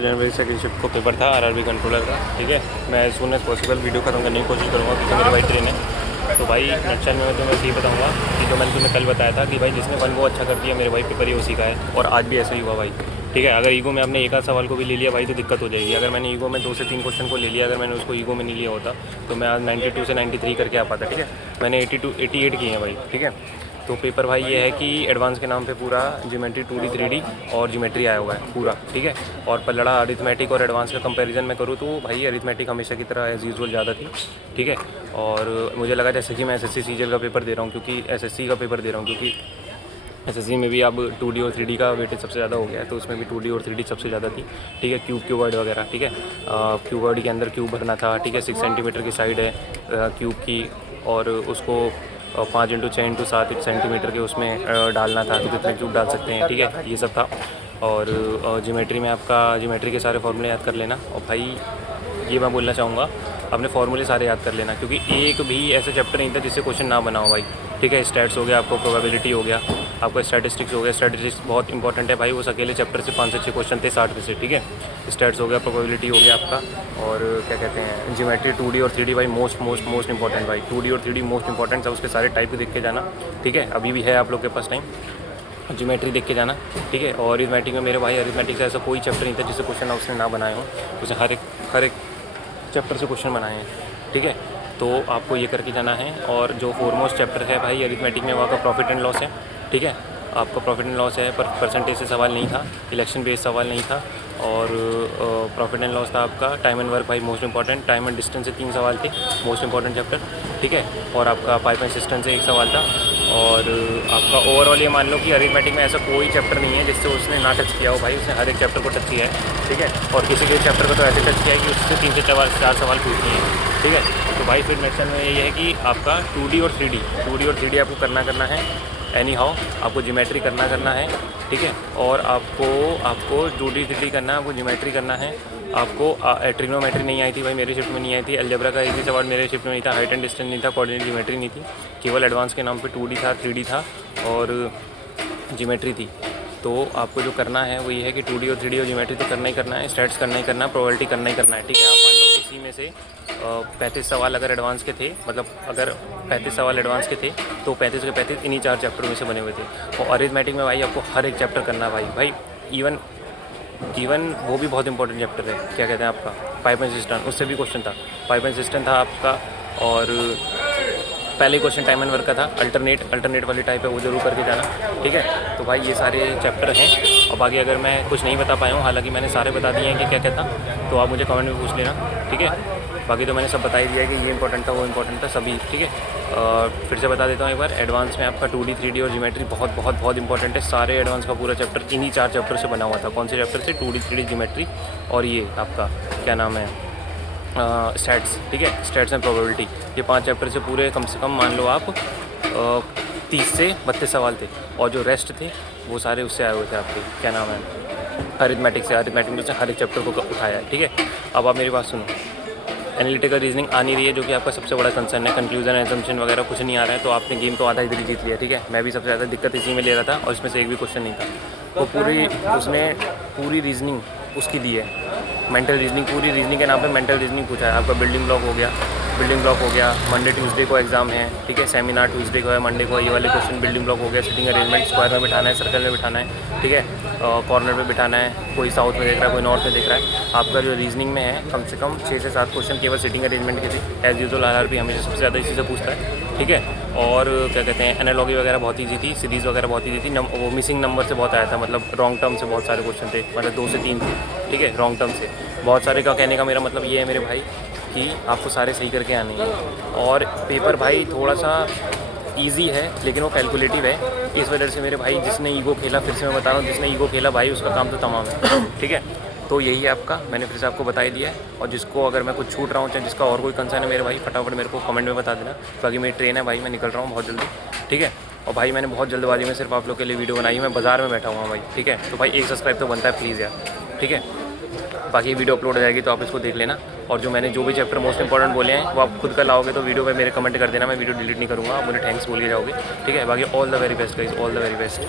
जनवरी से रिशिफ्ट को पेपर था आरआरबी कंट्रोलर का। ठीक है, मैं as soon as possible video खत्म करने की कोशिश करूँगा क्योंकि मेरी भाई ट्रेन है। तो भाई नेक्स्ट टाइम मैं तुम्हें यही बताऊँगा कि जो मैंने तुम्हें कल बताया था कि भाई जिसने वन वो अच्छा कर दिया, मेरे भाई पेपर ही उसी का है और आज भी ऐसा ही हुआ भाई। ठीक है, अगर ईगो में आपने एक आध सवाल को भी ले लिया भाई तो दिक्कत हो जाएगी। अगर मैंने ईगो में 2 से 3 क्वेश्चन को ले लिया, अगर मैंने उसको ईगो में नहीं लिया होता तो मैं आज 92 से 93 करके आ पाता। ठीक है, मैंने 88 किए हैं भाई। ठीक है, तो पेपर भाई ये है कि एडवांस के नाम पे पूरा ज्योमेट्री 2D 3D और ज्योमेट्री आया हुआ है पूरा। ठीक है, और पलड़ा अरिथमेटिक और एडवांस का कंपैरिजन मैं करूँ तो भाई अरिथमेटिक हमेशा की तरह एज यूजुअल ज़्यादा थी। ठीक है, और मुझे लगा जैसे कि मैं SSC CGL का पेपर दे रहा हूँ क्योंकि SSC का पेपर दे रहा हूँ क्योंकि SSC में भी अब 2D और 3D का वेटेज सबसे ज़्यादा हो गया है, तो उसमें भी 2D और 3D सबसे ज़्यादा थी। ठीक है, क्यूबवर्ड वगैरह। ठीक है, क्यूबवर्ड के अंदर क्यूब भरना था। ठीक है, 6 सेंटीमीटर की साइड है क्यूब की और उसको 5 × 6 × 7 सेंटीमीटर के उसमें डालना था, तो कितने क्यूब डाल सकते हैं। ठीक है, ये सब था। और ज्योमेट्री में आपका ज्योमेट्री के सारे फॉर्मूले याद कर लेना। और भाई ये मैं बोलना चाहूँगा अपने फॉर्मूले सारे याद कर लेना क्योंकि एक भी ऐसा चैप्टर नहीं था जिससे क्वेश्चन ना बनाओ भाई। ठीक है, स्टैट्स हो गया, आपको प्रोबेबिलिटी हो गया, आपका स्टैटिस्टिक्स हो गया। स्टैटिस्टिक्स बहुत इंपॉर्टेंट है भाई, उस अकेले चैप्टर से 5 से 6 क्वेश्चन थे 60 में से। ठीक है, स्टैट्स हो गया, प्रोबेबिलिटी हो गया आपका, और क्या कहते हैं ज्योमेट्री 2D और 3D भाई मोस्ट इंपॉर्टेंट भाई। 2D और 3D मोस्ट इंपॉर्टेंट है, उसके सारे टाइप देख के जाना। ठीक है, अभी भी है आप लोग के पास टाइम, ज्योमेट्री देख के जाना। ठीक है, और अरिथमेटिक में मेरे भाई अरिथमेटिक से ऐसा कोई चैप्टर नहीं था जिससे क्वेश्चन उसने ना बनाए हों, उसे हर एक चैप्टर से क्वेश्चन बनाए हैं। ठीक है, तो आपको ये करके जाना है। और जो फोरमोस्ट चैप्टर है भाई अरिथमेटिक में वहाँ का प्रॉफिट एंड लॉस है। ठीक है, आपका प्रॉफिट एंड लॉस है पर परसेंटेज से सवाल नहीं था, इलेक्शन बेस्ड सवाल नहीं था। और प्रॉफिट एंड लॉस था आपका। टाइम एंड वर्क भाई most important, time and distance से 3 सवाल थे, मोस्ट इंपॉर्टेंट चैप्टर। ठीक है, और आपका पाइप एंड सिस्टम से 1 सवाल था। और आपका ओवरऑल ये मान लो कि अरिथमेटिक में ऐसा कोई चैप्टर नहीं है जिससे उसने ना टच किया हो भाई, उसने हर एक चैप्टर को टच किया है। ठीक है, और किसी के चैप्टर को तो ऐसे टच किया है कि उससे 3 से 4 सवाल पूछनी है। ठीक है, तो भाई फिर नेक्स्ट में ये है कि आपका 2D और 3D आपको करना है एनी हाउ, आपको ज्योमेट्री करना है। ठीक है, और आपको 2D 3D करना है, आपको ज्योमेट्री करना है। आपको ट्रिग्नोमेट्री नहीं आई थी भाई, मेरी शिफ्ट में नहीं आई थी। अलजेब्रा का एक भी सवाल मेरे शिफ्ट में नहीं था। हाइट एंड डिस्टेंस नहीं था, कोऑर्डिनेट ज्योमेट्री नहीं थी, केवल एडवांस के नाम पे 2D था, 3D था और ज्योमेट्री थी। तो आपको जो करना है वो ये है कि 2D और 3D और ज्योमेट्री तो करना ही करना है, स्टैट्स करना ही करना है, प्रोबेबिलिटी करना ही करना है। ठीक है, आप मान लो इसी में से 35 सवाल अगर एडवांस के थे, मतलब अगर 35 सवाल एडवांस के थे तो 35 के 35 इन्हीं 4 चैप्टर में से बने हुए थे। और अरिथमेटिक में भाई आपको हर एक चैप्टर करना है भाई। इवन वो भी बहुत इंपॉर्टेंट चैप्टर है, क्या कहते हैं आपका पाइप एंड सिस्टम, उससे भी क्वेश्चन था। पाइप एंड सिस्टम था आपका, और पहले क्वेश्चन टाइम एंड वर्क का था। अल्टरनेट वाली टाइप है, वो जरूर करके जाना। ठीक है, तो भाई ये सारे चैप्टर हैं। और बाकी अगर मैं कुछ नहीं बता पाया हूँ, हालांकि मैंने सारे बता दिए हैं कि क्या क्या था, तो आप मुझे कमेंट में पूछ लेना। ठीक है, बाकी तो मैंने सब बता ही दिया है कि ये इंपॉर्टेंट था, वो इंपॉर्टेंट था सभी। ठीक है, फिर से बता देता हूँ एक बार, एडवांस में आपका 2D 3D और ज्योमेट्री बहुत इंपॉर्टेंट है। सारे एडवांस का पूरा चैप्टर इन्हीं 4 चैप्टर से बना हुआ था। कौन से चैप्टर से? 2D 3D ज्योमेट्री और ये आपका क्या नाम है स्टैट्स। ठीक है, स्टैट्स एंड प्रोबेबिलिटी, ये 5 चैप्टर से पूरे कम से कम मान लो आप 30 से 32 सवाल थे। और जो रेस्ट थे वो सारे उससे आए हुए थे आपके, क्या नाम है अरिथमेटिक से हर एक चैप्टर को उठाया है। ठीक है, अब आप मेरी बात सुनो। एनालिटिकल रीजनिंग आ नहीं रही है जो कि आपका सबसे बड़ा कंसर्न है, कंक्लूजन एजम्पशन वगैरह कुछ नहीं आ रहा है, तो आपने गेम तो आधा इधर ही जीत लिया। ठीक है, मैं भी सबसे ज़्यादा दिक्कत इसी में ले रहा था और इसमें से एक भी क्वेश्चन नहीं था। तो उसने पूरी रीजनिंग उसकी दी है, मेंटल रीजनिंग, पूरी रीजनिंग के नाम पे मेंटल रीजनिंग पूछा है। आपका बिल्डिंग ब्लॉक हो गया, मंडे ट्यूसडे को एग्जाम है। ठीक है, सेमिनार ट्यूसडे को है, मंडे को ये वाले क्वेश्चन बिल्डिंग ब्लॉक हो गया। सिटिंग अरेंजमेंट, स्क्वायर में बिठाना है, सर्कल में बिठाना है। ठीक है, कॉर्नर में बिठाना है, कोई साउथ में देख रहा है, कोई नॉर्थ में देख रहा है। आपका जो रीजनिंग में है कम से कम 6 से 7 क्वेश्चन केवल सिटिंग अरेंजमेंट के थे। एज यूजुअल RRB हमेशा सबसे ज़्यादा इसी से पूछता है। ठीक है, और क्या कहते हैं एनालॉजी वगैरह बहुत ईजी थी, सीरीज़ वगैरह बहुत ईजी थी। वो मिसिंग नंबर से बहुत आया था, मतलब रॉन्ग टर्म से बहुत सारे क्वेश्चन थे, मतलब 2 से 3 थे। ठीक है, रॉन्ग टर्म से बहुत सारे का कहने का मेरा मतलब ये है मेरे भाई कि आपको सारे सही करके आने हैं। और पेपर भाई थोड़ा सा इजी है लेकिन वो कैलकुलेटिव है। इस वजह से मेरे भाई जिसने ईगो खेला, फिर से मैं बता रहा हूँ, जिसने ईगो खेला भाई उसका काम तो तमाम है। ठीक है, तो यही है आपका, मैंने फिर से आपको बता ही दिया है। और जिसको अगर मैं कुछ छूट रहा हूँ, चाहे जिसका और कोई कंसर्न है मेरे भाई, फटाफट मेरे को कमेंट में बता देना। बाकी मेरी ट्रेन है भाई, मैं निकल रहा हूँ बहुत जल्दी। ठीक है, और भाई मैंने बहुत जल्दबाजी में सिर्फ आप लोग के लिए वीडियो बनाई है, मैं बाजार में बैठा हुआ भाई। ठीक है, तो भाई 1 सब्सक्राइब तो बनता है प्लीज़ यार। ठीक है, बाकी ये वीडियो अपलोड हो जाएगी तो आप इसको देख लेना। और जो मैंने जो भी चैप्टर मोस्ट इंपॉर्टेंट बोले हैं वो आप खुद कल आओगे तो वीडियो पे मेरे कमेंट कर देना, मैं वीडियो डिलीट नहीं करूँगा, आप मुझे थैंक्स बोल के जाओगे। ठीक है, बाकी all the very best guys, all the very best.